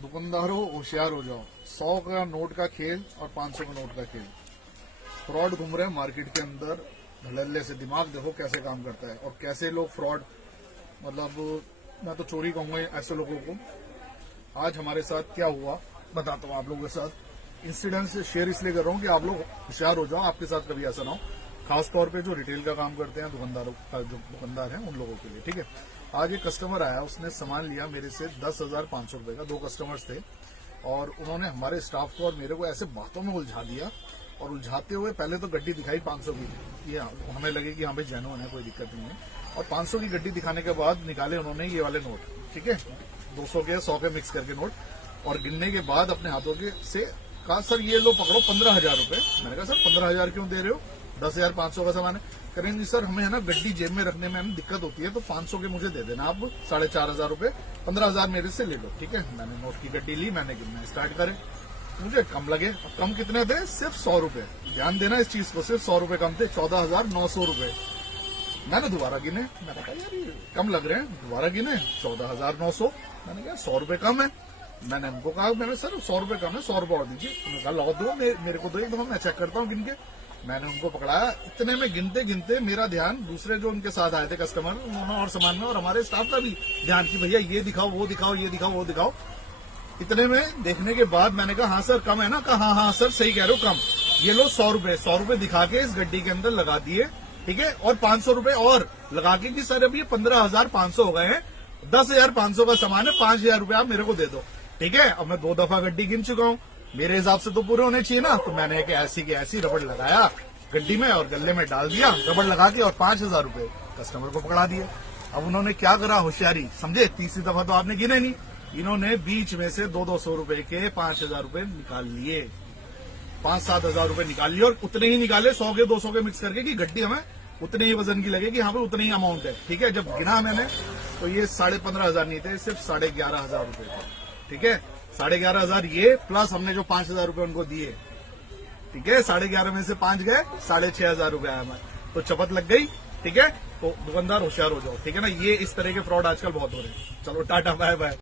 दुकानदारों होशियार हो जाओ। 100 का नोट का खेल और 500 का नोट का खेल। फ्रॉड घूम रहे हैं मार्केट के अंदर धड़ल्ले से। दिमाग देखो कैसे काम करता है और कैसे लोग फ्रॉड, मतलब मैं तो चोरी कहूंगा ऐसे लोगों को। आज हमारे साथ क्या हुआ बताता हूँ आप लोगों के साथ। इंसिडेंट शेयर इसलिए कर रहा हूँ कि आप लोग होशियार हो जाओ, आपके साथ कभी ऐसा ना हो। खास तौर पे जो रिटेल का काम करते हैं दुकानदारों का, जो दुकानदार हैं उन लोगों के लिए, ठीक है। आज एक कस्टमर आया, उसने सामान लिया मेरे से 10,500 रुपए का। 2 कस्टमर्स थे और उन्होंने हमारे स्टाफ को और मेरे को ऐसे बातों में उलझा दिया। और उलझाते हुए पहले तो गड्डी दिखाई 500 की, ये हमें लगे कि हाँ भाई जेन्युइन है, कोई दिक्कत नहीं है। और 500 की गड्डी दिखाने के बाद निकाले उन्होंने ये वाले नोट, ठीक है, 200 के 100 के मिक्स करके नोट। और गिनने के बाद अपने हाथों के से कहा, सर ये लो पकड़ो 15,000 रुपए। मैंने कहा सर 15,000 क्यों दे रहे हो, 10,500 का सामान है। करेंगे सर हमें है ना गड्डी जेब में रखने में दिक्कत होती है, तो 500 के मुझे दे देना आप 4,500 रुपए, 15,000 मेरे से ले लो, ठीक है। मैंने नोट की गड्डी ली, मैंने गिनना स्टार्ट करे। मुझे कम लगे, अब कम कितने थे, सिर्फ 100 रुपए। ध्यान देना इस चीज को, सिर्फ 100 रुपए कम थे, 14,900 रुपए। मैंने दोबारा गिने, मैंने कहा यार ये कम लग रहे हैं, दोबारा गिने 14,900। मैंने कहा 100 रुपए कम है। मैंने उनको कहा, मैंने सर 100 रुपए कम है, 100 रुपए और दीजिए। उन्होंने कहा लो दो, मेरे को दो एक दफा, मैं चेक करता हूँ गिन के। मैंने उनको पकड़ाया, इतने में गिनते गिनते मेरा ध्यान दूसरे जो उनके साथ आए थे कस्टमर, उन्होंने और सामान में, और हमारे स्टाफ का भी ध्यान कि भैया ये दिखाओ वो दिखाओ, ये दिखाओ वो दिखाओ। इतने में देखने के बाद मैंने कहा हाँ सर कम है ना, कहा हाँ सर सही कह रहे हो कम, ये लो 100 रुपए। 100 रुपए दिखा के इस गड्डी के अंदर लगा दिए, ठीक है। और 500 रुपए और लगा के कि सर अभी ये 15,500 हो गए हैं, 10,500 का सामान है, 5,000 रुपए आप मेरे को दे दो, ठीक है। अब मैं 2 दफा गड्डी गिन चुका हूँ, मेरे हिसाब से तो पूरे होने चाहिए ना। तो मैंने एक ऐसी की ऐसी रबड़ लगाया गड्डी में और गले में डाल दिया रबड़ लगा के, और 5,000 रुपए कस्टमर को पकड़ा दिए। अब उन्होंने क्या करा, होशियारी समझे, तीसरी दफा तो आपने गिने नहीं, इन्होंने बीच में से 200 रुपए के 5,000 रुपए निकाल लिए, 5-7 रुपए निकाल लिए। और उतने ही निकाले 100 के 200 के मिक्स करके कि गड्डी हमें उतने ही वजन की लगे कि यहाँ पर उतने ही अमाउंट है, ठीक है। जब गिना मैंने तो ये 15,500 नहीं थे, सिर्फ 11,500 रुपए थे, ठीक है। 11,500 ये प्लस हमने जो 5,000 रुपए उनको दिए, ठीक है। 11,500 में से 5 गए, 6,500 रुपए आया हमारे, तो चपत लग गई, ठीक है। तो दुकानदार होशियार हो जाओ, ठीक है ना। ये इस तरह के फ्रॉड आजकल बहुत हो रहे हैं। चलो टाटा बाय बाय।